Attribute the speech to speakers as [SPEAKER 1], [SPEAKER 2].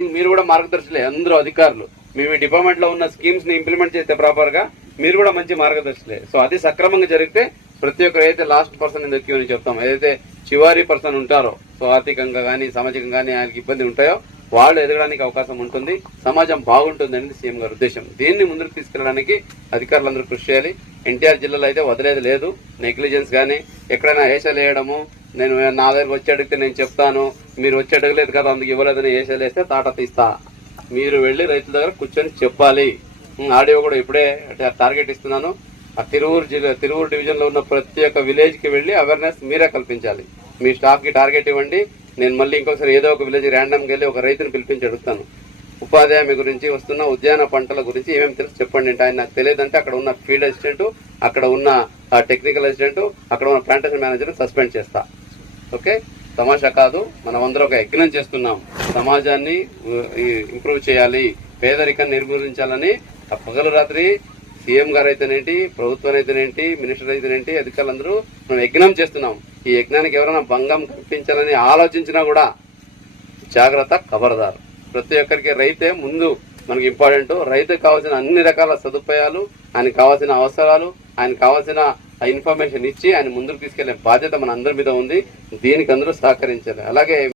[SPEAKER 1] మీరు కూడా మార్గదర్శులే అందరూ అధికారులు. మేము ఈ డిపార్ట్మెంట్లో ఉన్న స్కీమ్స్ని ఇంప్లిమెంట్ చేస్తే ప్రాపర్గా మీరు కూడా మంచి మార్గదర్శులే. సో అది సక్రమంగా జరిగితే ప్రతి ఒక్కరు ఏదైతే లాస్ట్ పర్సన్ ఎందుకు అని చెప్తాం ఏదైతే చివరి పర్సన్ ఉంటారో సో ఆర్థికంగా కానీ సామాజికంగా కానీ ఆయనకి ఇబ్బంది ఉంటాయో వాళ్ళు ఎదగడానికి అవకాశం ఉంటుంది సమాజం బాగుంటుంది అనేది సీఎం గారి ఉద్దేశం. దీన్ని ముందుకు తీసుకెళ్ళడానికి అధికారులందరూ కృషి చేయాలి. ఎన్టీఆర్ జిల్లాలో అయితే వదిలేదు లేదు. నెగ్లిజెన్స్ కానీ ఎక్కడైనా ఏషాలు వేయడము నేను నా దగ్గరకు వచ్చి అడిగితే నేను చెప్తాను. మీరు వచ్చి అడగలేదు కదా అందుకు ఇవ్వలేదని వేసేలేస్తే తాట తీస్తా. మీరు వెళ్ళి రైతుల దగ్గర కూర్చొని చెప్పాలి. ఆడియో కూడా ఇప్పుడే అంటే టార్గెట్ ఇస్తున్నాను. ఆ తిరువూరు జిల్లా తిరువూరు డివిజన్లో ఉన్న ప్రతి ఒక్క విలేజ్కి వెళ్ళి అవేర్నెస్ మీరే కల్పించాలి. మీ స్టాఫ్కి టార్గెట్ ఇవ్వండి. నేను మళ్ళీ ఇంకొకసారి ఏదో ఒక విలేజ్ ర్యాండమ్కి వెళ్ళి ఒక రైతుని పిలిపించి అడుగుతాను. ఉపాధి హామీ గురించి వస్తున్న ఉద్యాన పంటల గురించి ఏమేమి తెలుసు చెప్పండి అంటే ఆయన నాకు తెలియదంటే అక్కడ ఉన్న ఫీల్డ్ అసిస్టెంట్ అక్కడ ఉన్న టెక్నికల్ అసిస్టెంట్ అక్కడ ఉన్న ప్లాంటేషన్ మేనేజర్ సస్పెండ్ చేస్తా. ఓకే? తమాషా కాదు మనం అందరం ఒక యజ్ఞం చేస్తున్నాం. సమాజాన్ని ఇంప్రూవ్ చేయాలి పేదరికాన్ని నిర్మూలించాలని ఆ పగలు రాత్రి సీఎం గారు అయితేనేంటి ప్రభుత్వం అయితేనేంటి మినిస్టర్ అయితేనేంటి అధికారులందరూ మనం యజ్ఞం చేస్తున్నాం. ఈ యజ్ఞానికి ఎవరైనా భంగం కల్పించాలని ఆలోచించినా కూడా జాగ్రత్త కబరదారు. ప్రతి ఒక్కరికి రైతే ముందు మనకి ఇంపార్టెంట్. రైతుకు కావాల్సిన అన్ని రకాల సదుపాయాలు ఆయనకు కావాల్సిన అవసరాలు ఆయన కావాల్సిన ఆ ఇన్ఫర్మేషన్ ఇచ్చి ఆయన ముందుకు తీసుకెళ్ళే బాధ్యత మన అందరి మీద ఉంది. దీనికి అందరూ సహకరించాలి. అలాగే